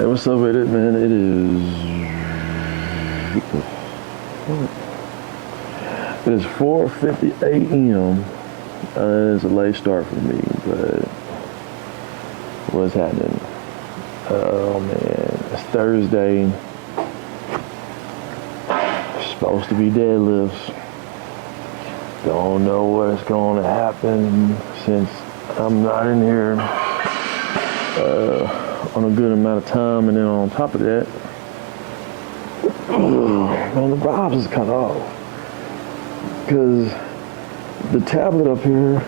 Hey, what's up with it, man? It is 4:50 a.m. It's a late start for me, but what's happening? Oh man, it's Thursday. Supposed to be deadlifts. Don't know what's going to happen since I'm not in here on a good amount of time, and then on top of that, man, the vibes is kind of off because the tablet up here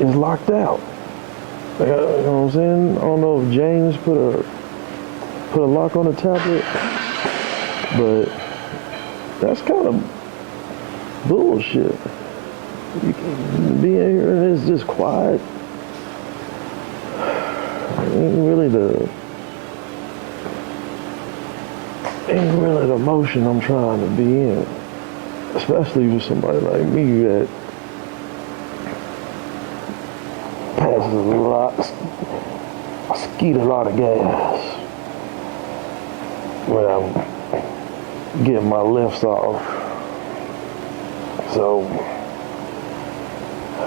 is locked out. Like, you know what I'm saying? I don't know if James put a lock on the tablet, but that's kind of bullshit. You can be in here and it's just quiet. Ain't really the emotion I'm trying to be in, especially with somebody like me that passes a lot of gas when I'm getting my lifts off. So I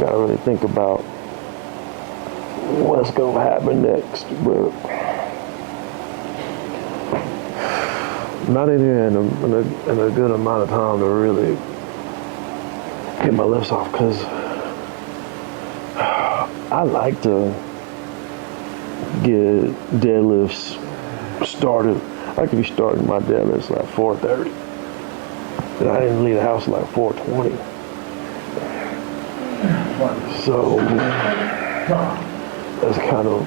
gotta really think about what's gonna happen next, but not in here in a good amount of time to really get my lifts off, because I like to get deadlifts started. I like to be starting my deadlifts like 4:30. And I didn't leave the house like 4:20. So that's kind of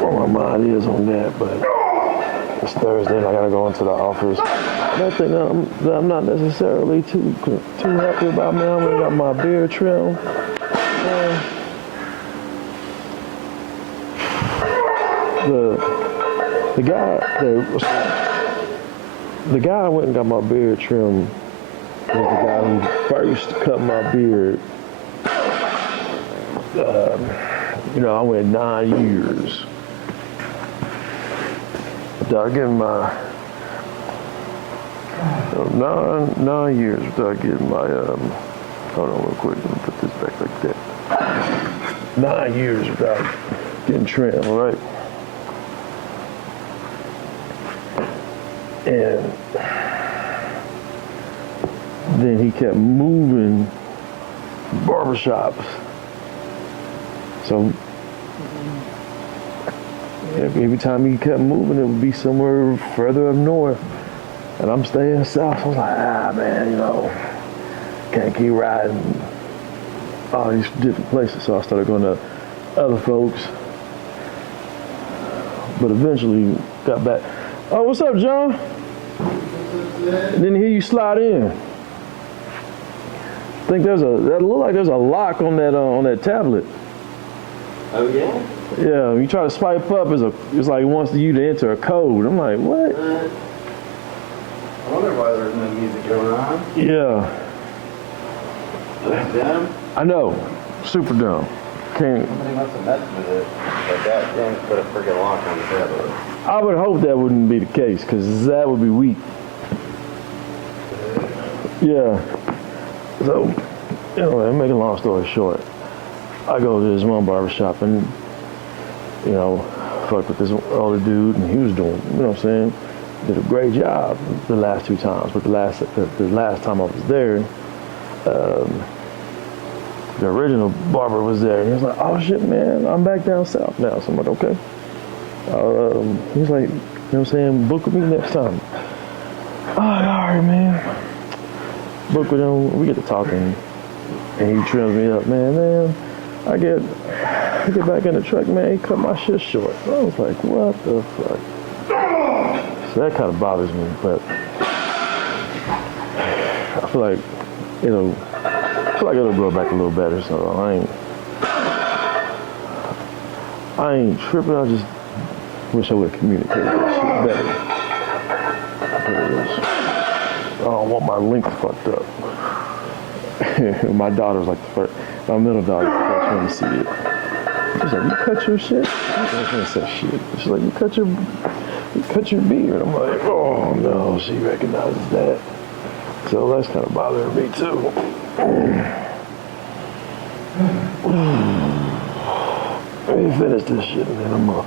where my mind is on that, but it's Thursday and I gotta go into the office. Another thing that I'm not necessarily too happy about, man, I already got my beard trimmed. The guy I went and got my beard trimmed was the guy who first cut my beard. I went 9 years without getting my 9 years without getting my hold on real quick, let me put this back like that. 9 years without getting trimmed, right? And then he kept moving barbershops. So every time he kept moving, it would be somewhere further up north. And I'm staying south. So I was like, man, can't keep riding all these different places. So I started going to other folks. But eventually got back. Oh, what's up, John? Didn't hear you slide in. I think that look like there's a lock on that tablet. Oh yeah? Yeah, when you try to swipe up, it's like it wants you to enter a code. I'm like, what? I wonder why there's no music going on. Yeah. That's dumb. I know. Super dumb. Can't. Somebody must have messed with it. But that James put a freaking lock on the tablet. I would hope that wouldn't be the case, because that would be weak. Yeah. So, anyway, make a long story short, I go to this one barbershop and, fucked with this older dude, and he was doing, did a great job the last 2 times. But the last time I was there, the original barber was there, and he was like, oh shit, man, I'm back down south now. So I'm like, okay. He's like, book with me next time. Oh, all right, man. Book with him, we get to talking, and he trims me up, man. I get back in the truck, man, he cut my shit short. I was like, what the fuck? So that kind of bothers me, but I feel like it'll grow back a little better, so I ain't tripping, I just wish I would have communicated that shit better. I don't want my length fucked up. My daughter's like my middle daughter's the first one to see it. She's like, you cut your shit? I didn't say shit. She's like, you cut your beard. I'm like, oh no, she recognizes that. So that's kind of bothering me too. Let me finish this shit and then I'm gonna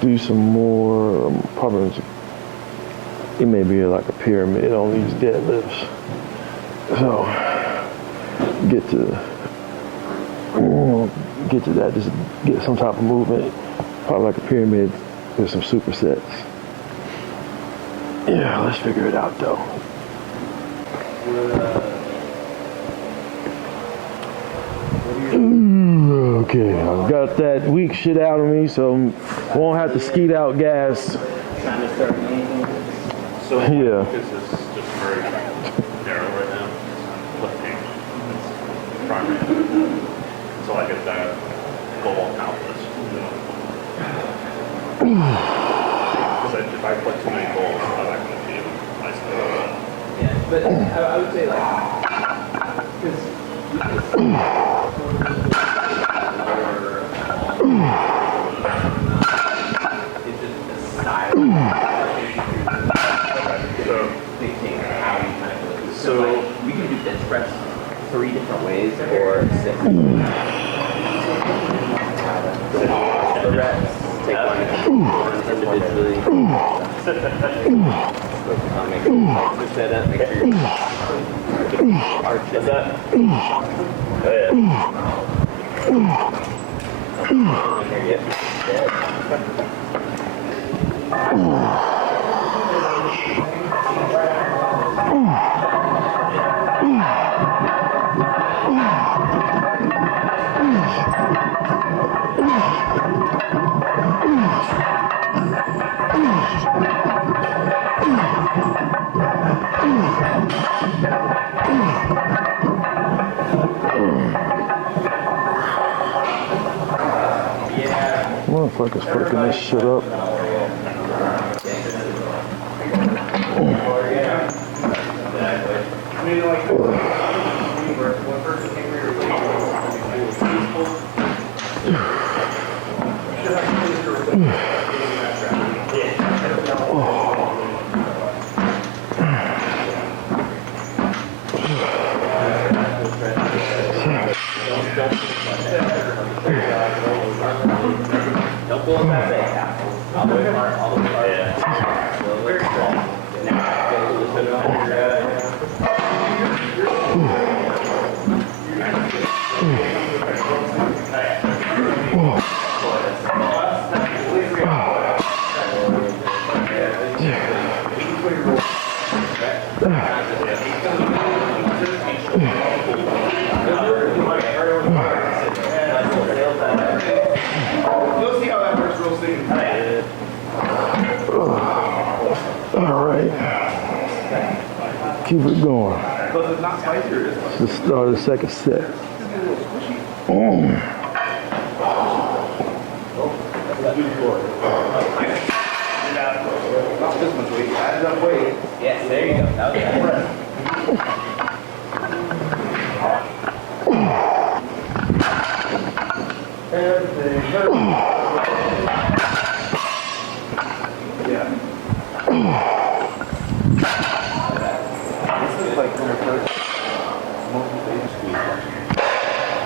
do some more, probably, it may be like a pyramid on these deadlifts. So, get to that, just get some type of movement, probably like a pyramid with some supersets. Yeah, let's figure it out though. Okay, I've got that weak shit out of me, so won't have to skeet out gas. Trying to start anything. So Yeah. this is just very narrow right now. Lifting. It's primary. So like it's that goal countless. Because if I put too many goals, I'm not going to achieve myself. Yeah, but I would say like, because it's just the style dictates how we kind of go through. So like, we can do bench press 3 different ways or 6. The reps, take one individually. Make sure you set up, make sure you're arching that. Motherfuckers fucking this shit up. Don't go in that way. All the way apart, all the way apart. Yeah. Very strong. Now, get a little bit of Keep it going. Let's start the second set. Yes, there you go. That was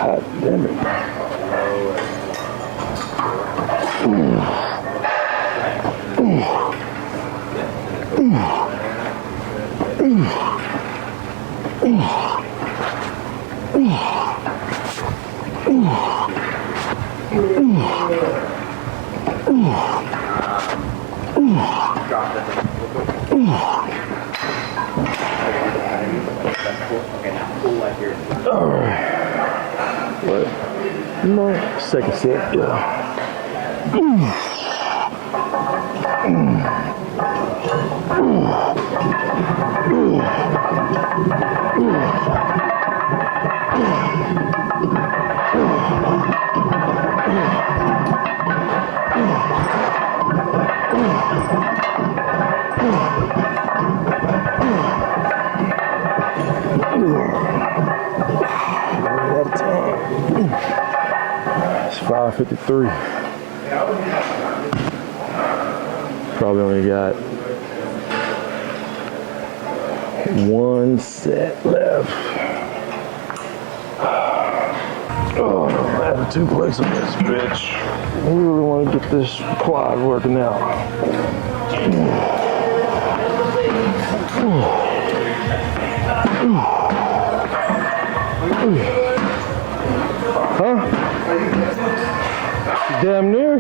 God damn it. All right. But, no, second set, yeah. Out of time. 5:53. Probably only got one set left. Oh, I'm having 2 plates on this bitch. I really want to get this quad working out. Huh? Damn near?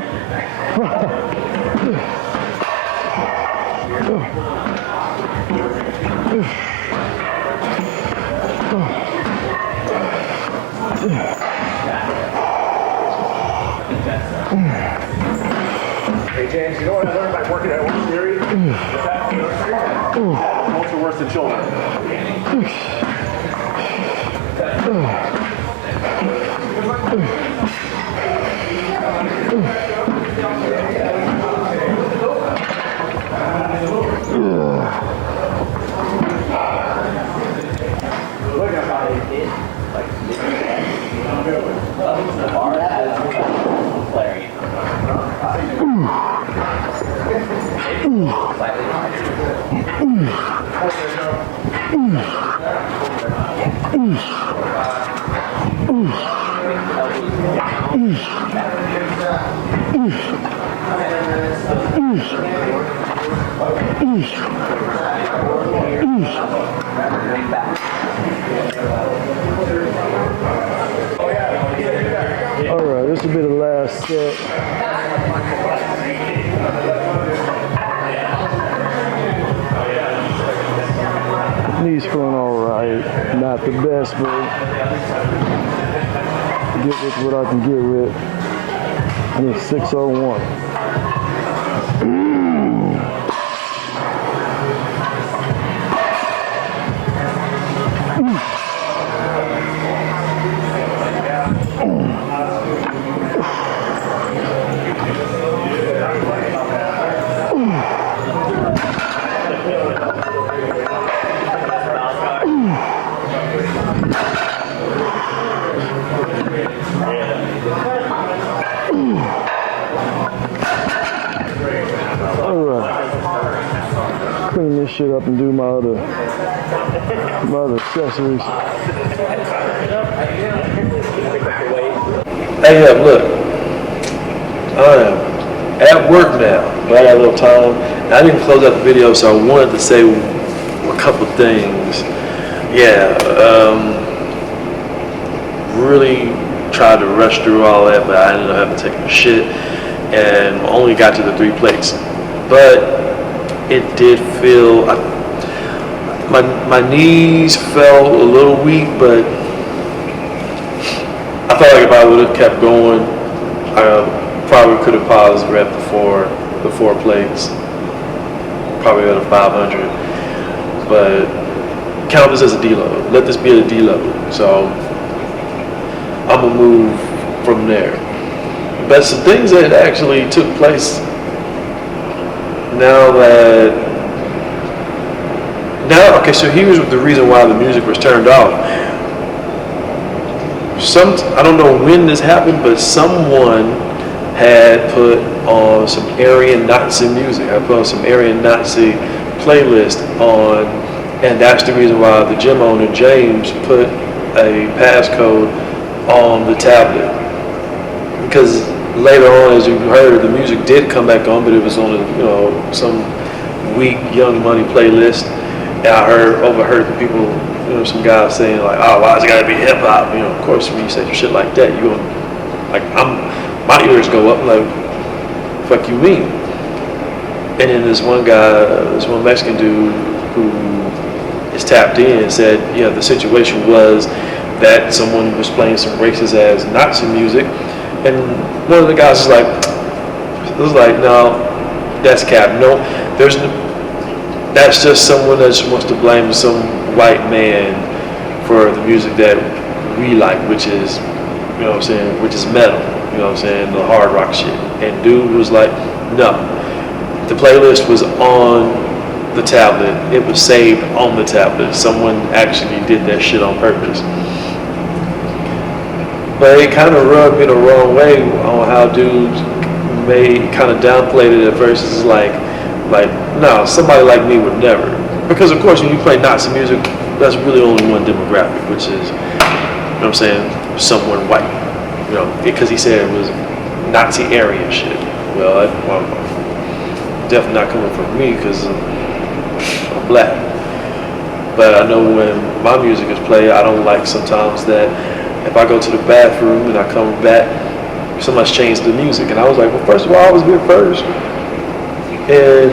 Hey James, you know what I learned by working at Orange Theory? Adults are worse than children. All right, this will be the last set. Knees feeling all right. Not the best, but get with what I can get with. And it's 6:01. Clean this shit up and do my other accessories. Hey, look, I am at work now, but I got a little time. And I didn't close out the video, so I wanted to say a couple things. Yeah, really tried to rush through all that, but I ended up having to take a shit and only got to the 3 plates. But it did feel, my knees felt a little weak, but I felt like if I would have kept going, I probably could have paused right before the 4 plates, probably at a 500. But count this as a deload. Let this be a deload. So I'm gonna move from there. But some things that actually took place okay, so here's the reason why the music was turned off. I don't know when this happened, but someone had put on some Aryan Nazi music. I put on some Aryan Nazi playlist on, and that's the reason why the gym owner, James, put a passcode on the tablet. Because later on, as you heard, the music did come back on, but it was on some weak Young Money playlist. And I overheard the people, some guys saying like, "Oh, why is it gotta be hip hop?" Of course, when you say some shit like that, you go, like, my ears go up like, "Fuck you mean?" And then this one Mexican dude who is tapped in said, "Yeah, the situation was that someone was playing some racist ass Nazi music." And one of the guys was like, "No, that's cap. No, that's just someone that just wants to blame some white man for the music that we like, which is, which is metal, the hard rock shit." And dude was like, "No, the playlist was on the tablet. It was saved on the tablet. Someone actually did that shit on purpose." But it kind of rubbed me the wrong way on how dudes kind of downplayed it at first. It's like no, somebody like me would never. Because of course, when you play Nazi music, that's really only one demographic, which is, you know what I'm saying, someone white. You know, because he said it was Nazi Aryan shit. Well, definitely not coming from me because I'm black. But I know when my music is played, I don't like sometimes that if I go to the bathroom and I come back, somebody's changed the music. And I was like, well, first of all, I was here first. And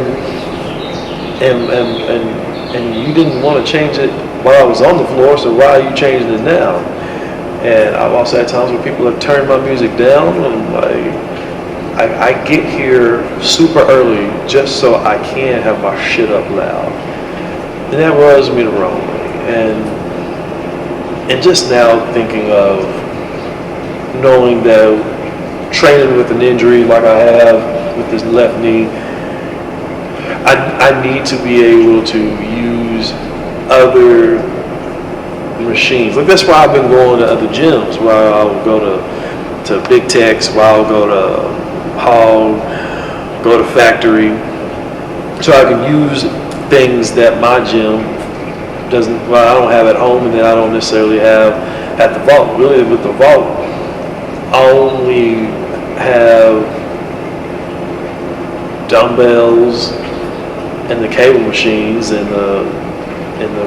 you didn't want to change it while I was on the floor, so why are you changing it now? And I've also had times where people have turned my music down, and I get here super early just so I can have my shit up loud. And that rubs me the wrong way. And just now thinking of knowing that training with an injury like I have with this left knee, I need to be able to use other machines. Like that's why I've been going to other gyms, where I'll go to Big Techs, where I'll go to Hog, go to Factory, so I can use things that my gym doesn't, well, I don't have at home and that I don't necessarily have at the vault. Really with the vault, I only have dumbbells and the cable machines and the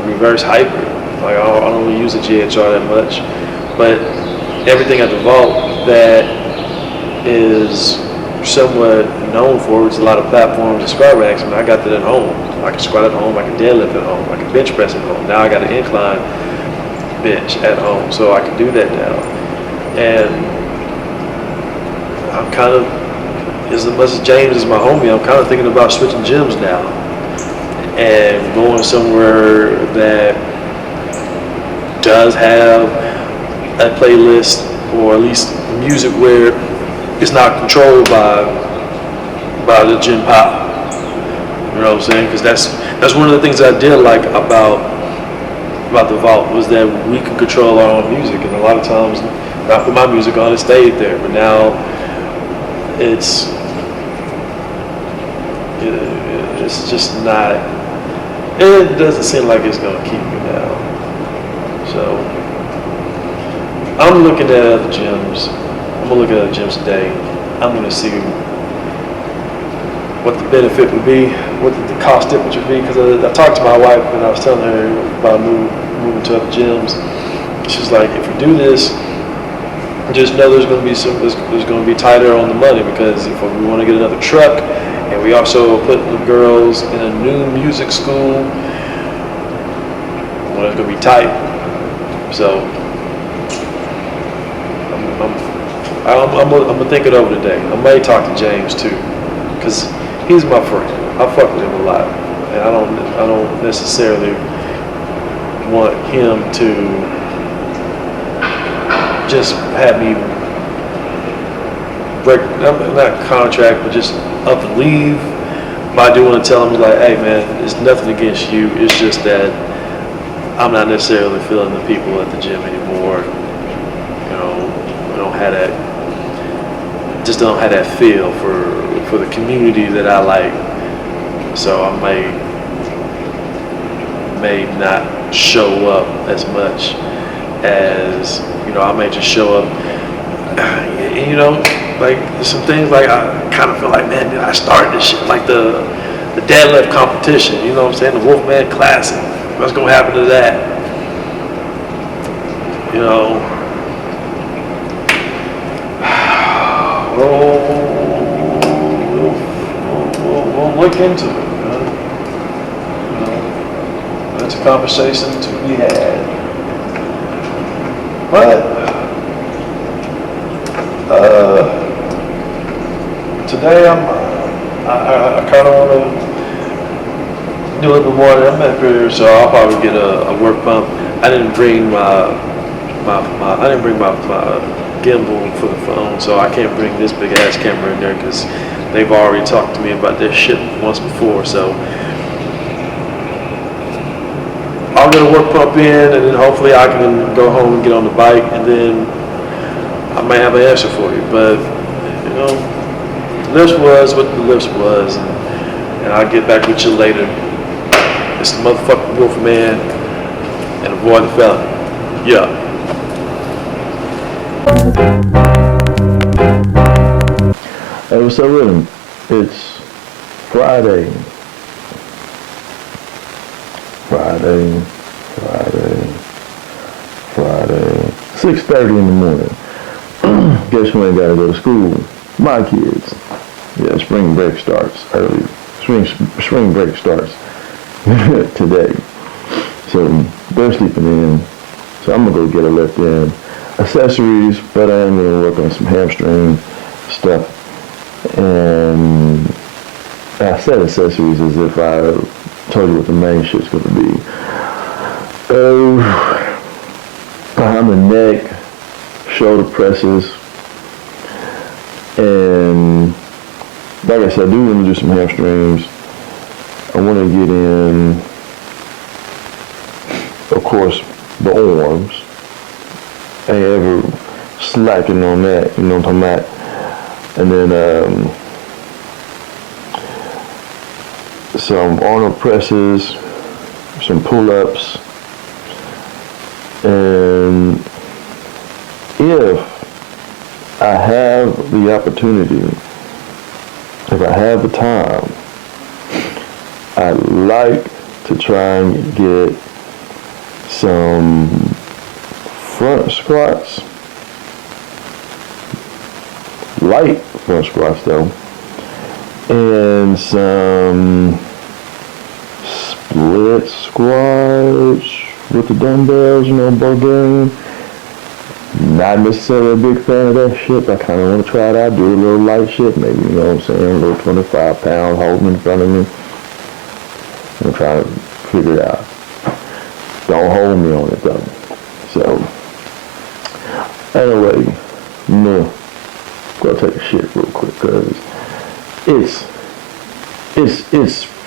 reverse hyper. Like I don't really use the GHR that much, but everything at the vault that is somewhat known for, it's a lot of platforms and squat racks, and I got that at home. I can squat at home, I can deadlift at home, I can bench press at home. Now I got an incline bench at home, so I can do that now. And I'm kind of, as much as James is my homie, I'm kind of thinking about switching gyms now and going somewhere that does have a playlist, or at least music where it's not controlled by the gym pop. You know what I'm saying? Because that's one of the things I did like about the vault, was that we could control our own music, and a lot of times I put my music on, it stayed there. But now it's just not. It doesn't seem like it's gonna keep me now. So I'm looking at other gyms. I'm gonna look at other gyms today. I'm gonna see what the benefit would be, what the cost difference would be. Because I talked to my wife and I was telling her about moving to other gyms. She's like, if you do this, just know there's gonna be there's gonna be tighter on the money, because if we want to get another truck, and we also put the girls in a new music school, well, it's gonna be tight. So I'm gonna think it over today. I may talk to James too, because he's my friend. I fuck with him a lot, and I don't necessarily want him to just have me break, not contract, but just up and leave. But I do want to tell him, like, hey man, it's nothing against you. It's just that I'm not necessarily feeling the people at the gym anymore. You know, I don't have that. Just don't have that feel for the community that I like. So I may not show up as much as, you know, I may just show up. You know, like some things, like I kind of feel like, man, I started this shit, like the deadlift competition, you know what I'm saying, the Wolfman Classic. What's gonna happen to that? You know, we'll look into it. You know, that's a conversation to be had. But today I kind of want to do a little bit more than I'm at here, so I'll probably get a work pump. I didn't bring my gimbal for the phone, so I can't bring this big ass camera in there because they've already talked to me about this shit once before. So I'll get a work pump in, and then hopefully I can go home and get on the bike, and then I might have an answer for you. But, you know, the list was what the list was, and I'll get back with you later. It's the motherfucking Wolfman and avoid the felony. Yeah. Hey, what's up with him? It's Friday. 6:30 in the morning. Guess who ain't gotta go to school? My kids. Yeah, spring break starts early. Spring break starts today. So they're sleeping in. So I'm gonna go get a lift in. Accessories, but I am gonna work on some hamstring stuff. And I said accessories as if I told you what the main shit's gonna be. Behind the neck, shoulder presses, and like I said, I do want to do some hamstrings. I want to get in, of course, the arms. I ain't ever slacking on that, you know what I'm talking about? And then some arnold presses, some pull-ups, and if I have the opportunity, if I have the time, I'd like to try and get some front squats, light front squats though, and some split squats with the dumbbells, you know, Bulgarian. Not necessarily a big fan of that shit, but I kind of want to try it out, do a little light shit, maybe, you know what I'm saying, a little 25 pound holding in front of me. I'm trying to figure it out. Don't hold me on it though. So, anyway, no, go take a shit real quick, cause it's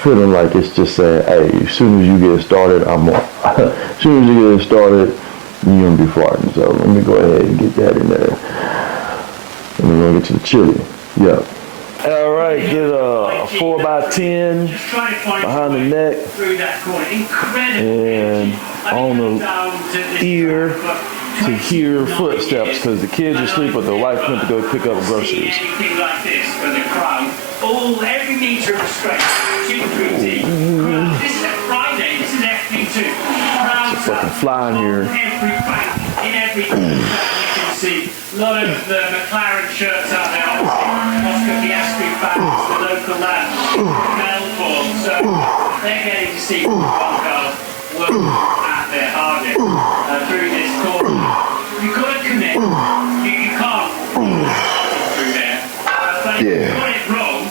feeling like it's just saying, hey, as soon as you get started, I'm on. As soon as you get started, you're gonna be farting. So let me go ahead and get that in there. And we're gonna get to the chili. Yeah. All right, get a 4x10 behind the neck and on the ear to hear footsteps, because the kids are asleep, but the wife went to go pick up groceries. Anything like this for the crowd. Every meter of restraint. This is a Friday. This is FP2. It's fucking flying here. Every bank, in every you can see. A lot of the McLaren shirts out there. Oscar Piastri fans, the local lads, Melbourne. So they're getting to see football girls work at their hardest through this course. You've got to commit. You can't through there. But if you got it wrong,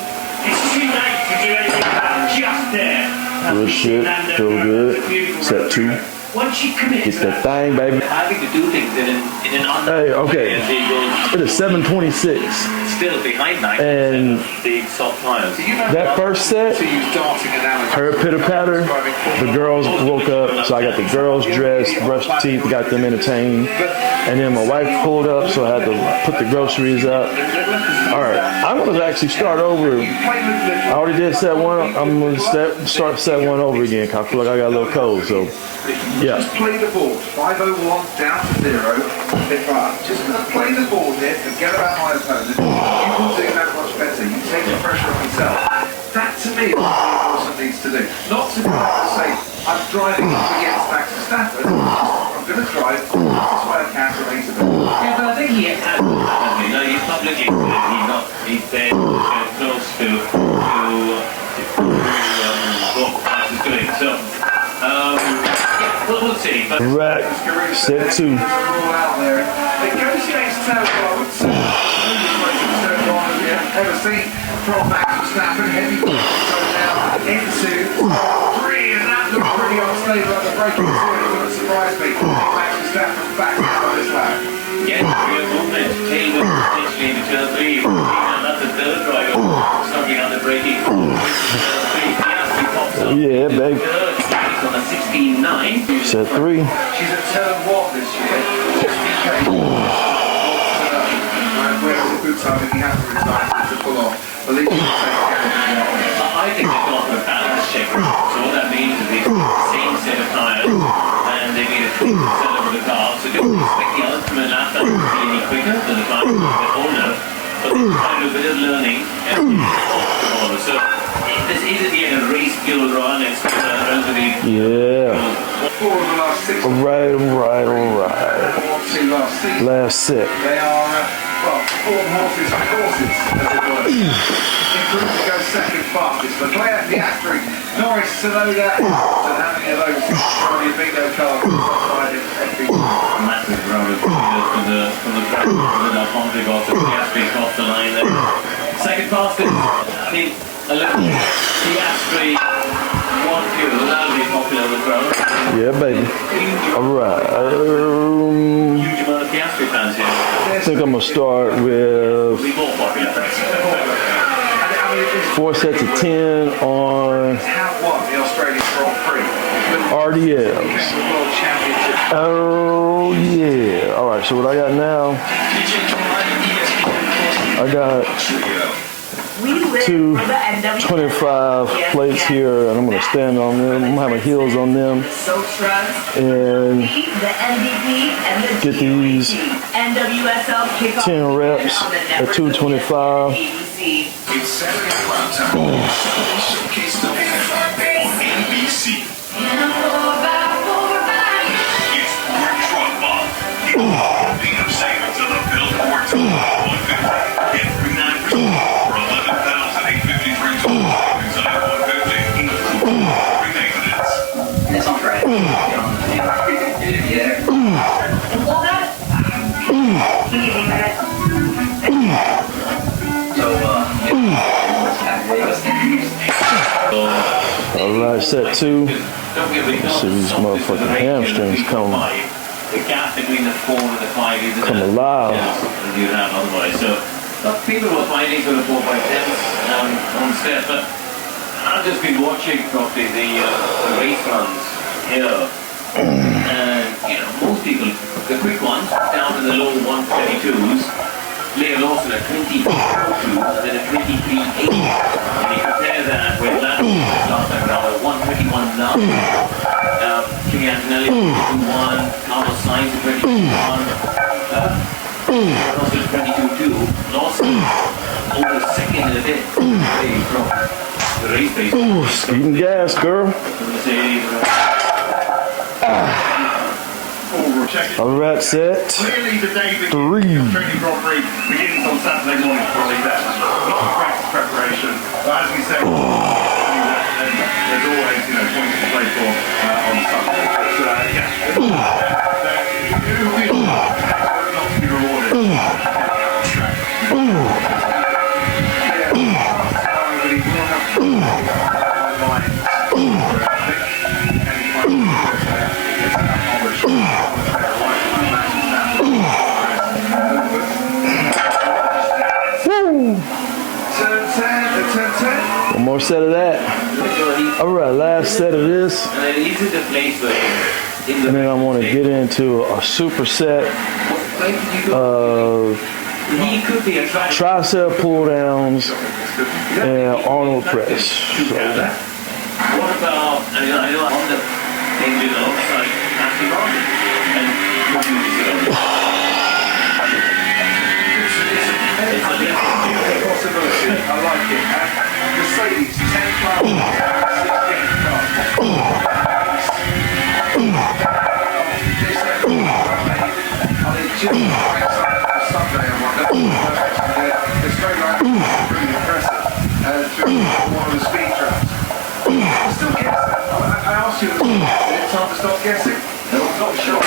it's too late to do anything about it. Just there. Good shit, feel good. Set 2. Once you commit Get that thing, baby. Having to do things in an Hey, okay. It is 7:26. still behind 9 And the soft tires. that first set, heard pitter patter. The girls woke up, so I got the girls dressed, brushed teeth, got them entertained. And then my wife pulled up, so I had to put the groceries up. All right, I'm going to actually start over. I already did set 1. I'm going to start set 1 over again, because I feel like I got a little cold. So, yeah. Just play the board. 501 down to 0. Just play the board here. Forget about my opponent. You will do that much better. You take the pressure off yourself. That to me is what Wilson needs to do. Not to say, I'm driving against Max Verstappen. I'm going to drive as much as I can to race him. Yeah, but I think he has. No, he's not looking good. He's there close to what Max is doing. So, we'll see. But Right. Set 2. All out there. It negotiates terrible. I would say. Ever seen from Max Verstappen heavy go down into 3, and that looked pretty unstable at the braking point. It wouldn't surprise me. Max Verstappen back out of this lap. yes, real movement. Tailwind potentially into turn 3. That's the third driver. Something on the braking. Yeah, babe. He's on a 16.9. Set 3. She's at turn 1 this year. Just in case. good time if you have to resign to pull off. At least you can take care of it. I think they've gone for a balance check. So what that means is they've got the same set of tyres and they made a tweak to set over the car. So don't expect the ultimate lap time to be any quicker than the car that older. But they're trying to do a bit of learning and so this isn't yet a race fuel run, it's relatively Yeah. 4 of the last 6. All right. Two last season. Last set. They are, well, 4 horses, as it were. Improved to go second fastest. Leclerc, Piastri, Norris, Tsunoda, and how many of those Ferrari bingo cards outside in every massive round of from the track with Alfonso got to Piastri off the line there. Second fastest, I mean, a little Piastri, 1-2, that'll be popular with crowd. Yeah, baby. All right. Huge amount of Piastri fans here. I think I'm gonna start with We more popular. 4 sets of 10 on have won the Australian Grand Prix. RDLs. World Championship. Oh yeah. All right. So what I got now? I got two 25 plates here, and I'm gonna stand on them. I'm gonna have my heels on them, and get these 10 reps at 225. It's Saturday Prime Time. Showcase the on NBC. It's Ford Truck Month. Get of savings on the Billboard 150. Get 3.9% for 11,853 total. Inside 150. Including free maintenance. It's on Friday. Yeah. All right, set 2. Let's see these motherfucking hamstrings come The gap between the 4 and the 5 is come alive. you have otherwise. So people were finding sort of 4 by 10s on set, but I've just been watching probably the race runs here. And most people, the quick ones down in the low 132s, Leo Lawson at 23.2 and then at 23.8. And you compare that with last time around at 121.9. Kimi Antonelli 22.1, Carlos Sainz at 22.1, Russell at 22.2. Lawson over a second and a bit away from the race pace. Ooh, speeding gas, girl. All right, set 3. Training Grand Prix begins on Saturday morning for Ollie Beck. Lots of practice preparation, but as we say, there's always points to play for on Sunday. But yeah, not to be rewarded. One more set of that. All right, last set of this. And then I want to get into a superset of tricep pull downs and Arnold press. So, what about, I know on the thing below, like Matthew Martin, and what do you do? It's a different possibility. I like it. Mercedes 10 cars, 16 cars. Are they just for Sunday? I wonder. The straight line is pretty impressive. Through one of the speed traps. I'm still guessing. I asked you, is it time to stop guessing? No, I'm not sure.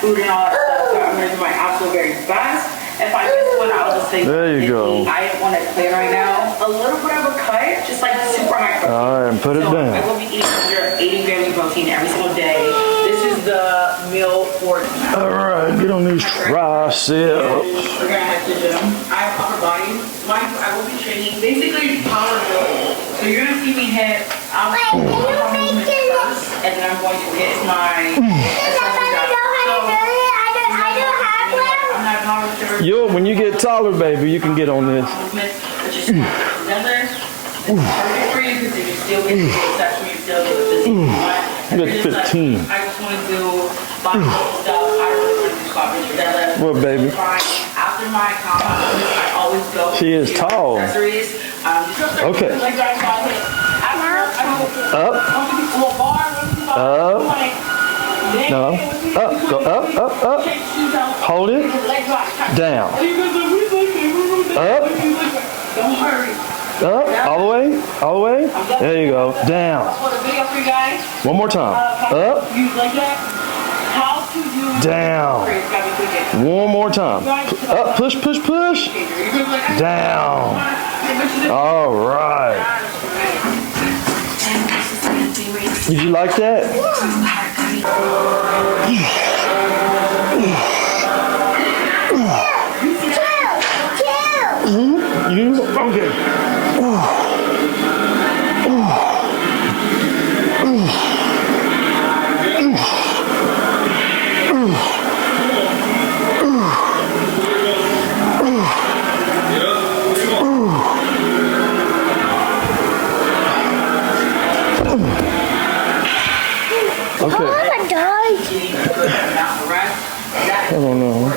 Food and all that stuff, so I'm going to do my obstacle very fast. If I miss one, I'll just say, there you go. I want to clear right now. A little bit of a cut, just like super high protein. All right, and put it so down. I will be eating under 80 grams of protein every single day. This is the meal for All right, get on these triceps. We're going to head to the gym. I have upper body. I will be training basically power build. So you're going to see me hit first, and then I'm going to hit my I'm not power lifter. When you get taller, baby, you can get on this. Perfect for you because you still get the section, you still get the physique. You got 15. I just want to do body stuff. I don't really want to do squat bench or deadlift. What, baby? After my compound, I always go She is to tall. accessories. Okay. Like guys, Up. Up. No. Up. Go up, up, up. Hold it. Down. Up. Don't hurry. Up. All the way. All the way. There you go. Down. One more time. Up. Down. One more time. Up. Push, push, push. Down. All right. Did you like that? You okay? I don't know.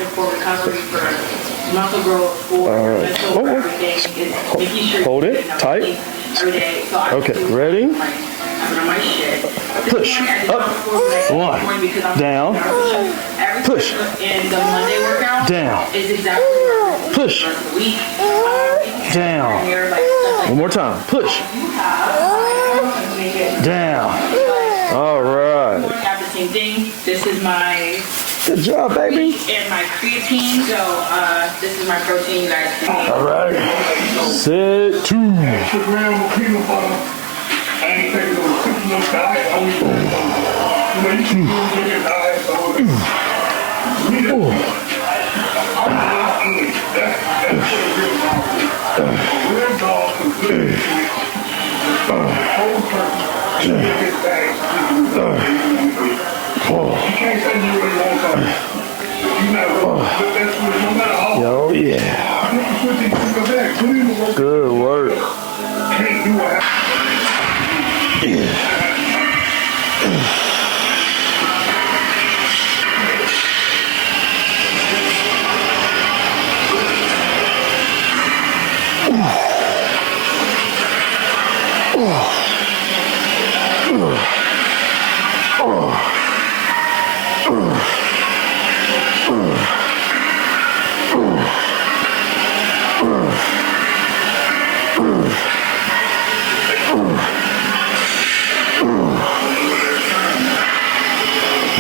Hold it tight. Okay, ready? Push up. One. Down. Push. Down. Push. Down. One more time. Push. Down. All right. Same thing. This is my good job, baby. And my creatine. So this is my protein, you guys. All right. Set 2. Oh yeah. Good work.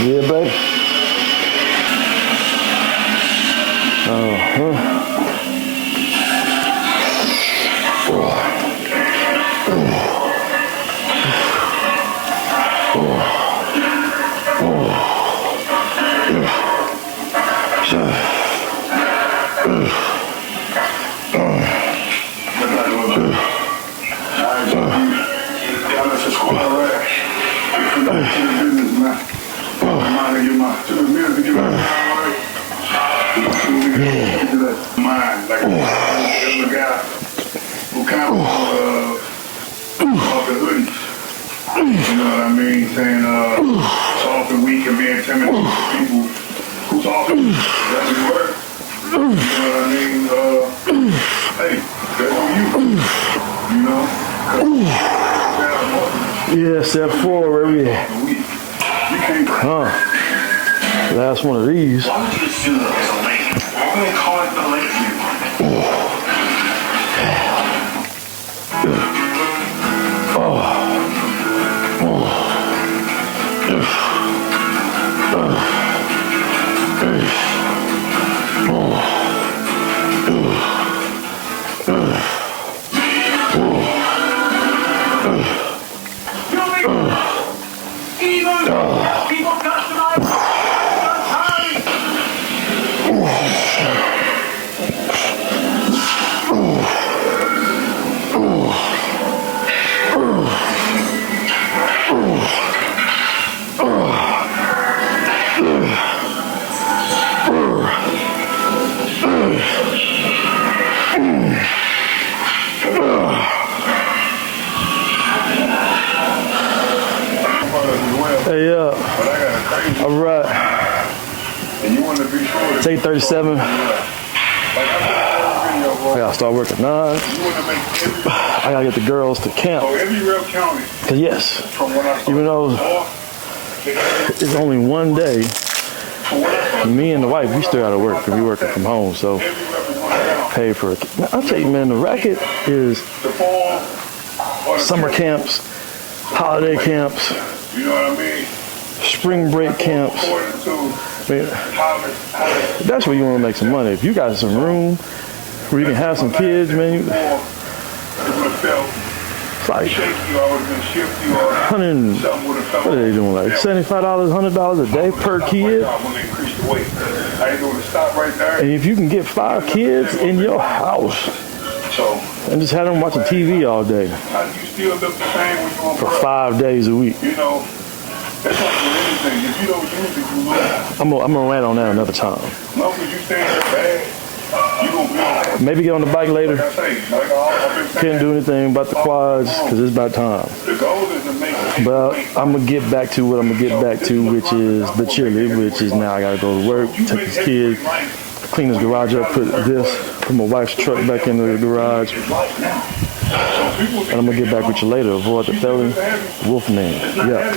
Yeah, babe. You know what I mean? Saying soft and weak and being timid to people who talk to you. That's your word. You know what I mean? Hey, that's on you. You know? Yeah, step 4, where we at? Last one of these. Why would you assume that there's a lake? Why would they call it the lake view? It's 8:37. I gotta start work at 9. I gotta get the girls to camp. Cause yes, even though it's only one day, me and the wife, we still gotta work because we working from home. So pay for it. Now, I'll tell you, man, the racket is summer camps, holiday camps, spring break camps. Man, that's where you want to make some money. If you got some room where you can have some kids, man, it's like what are they doing? Like $75, $100 a day per kid. And if you can get 5 kids in your house and just have them watching TV all day for 5 days a week. That's like with anything. If you don't use it, you lose. I'm gonna rant on that another time. No, because you stay in that bag, you gonna be Maybe get on the bike later. like I say, like I've been saying. Can't do anything about the quads because it's about time. The goal is to make But I'm gonna get back to what I'm gonna get back to, which is the chili, which is now I gotta go to work, take this kid, clean this garage up, put my wife's truck back into the garage. And I'm gonna get back with you later. Avoid the felony, Wolfman. Yeah.